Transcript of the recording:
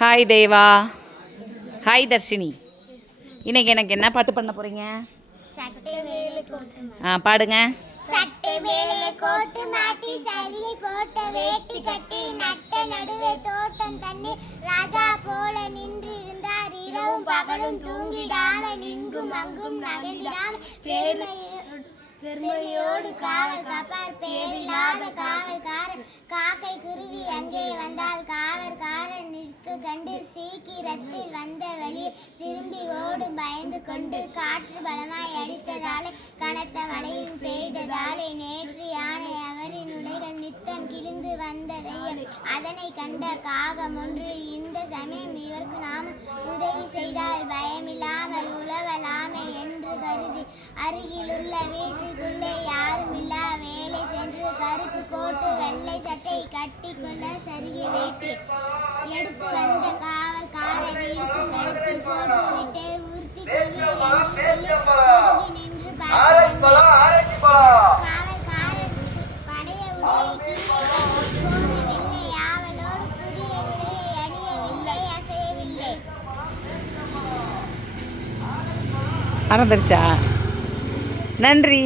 Hi தேவா. Hi Dharshini. இன்னைக்கு எனக்கு என்ன பாட்டு பண்ண போகிறீங்க? பாடுங்க. சட்டை மேலே கோட்டு மாட்டி சரிகை போட்ட வேட்டி கட்டி நட்ட நடுவே தோட்டம் தண்ணி ராஜா போல நின்று இருந்தார். இரவும் பகலும் தூங்கிடாமல் இங்கும் அங்கும் நகர்ந்திடாமல் பெருமையோடு காவல் காப்பார் பேரில்லாத காவல்காரன். காக்கை குருவி அங்கே வந்தால் காவல்காரன் நிற்க கண்டு சீக்கிரத்தில் வந்த வழி திரும்பி ஓடும் பயந்து கொண்டு காற்று பலமாய் அடித்ததாலே கனத்த மழையும் பெய்ததாலே நேற்று யானை அவரின் உடைகள் நித்தம் கிழிந்து வந்ததையும் அதனை கண்ட காகம் ஒன்று இந்த சமயம் இவருக்கு நாம உதவி செய்தால் பயமில்லாமல் உழவலாமே என்று கருதி அருகிலுள்ள வீட்டுக்குள்ளே யாரும் இல்லா வேலை சென்று கருப்பு கோட்டு வெள்ளை சட்டை கட்டி கொள்ள சருகிய வேட்டி எடுத்து வந்த காவல்காரர் இருக்கும் இடத்தில் போட்டு விட்டே உறுத்தி கொள்வீர் என்று சொல்லி நின்று காவல்காரர் படைய உடையை கீழே போடவில்லை. ஆவலோடு புதிய உடையை அணியவில்லை, அசையவில்லை. மறந்துருச்சா? நன்றி.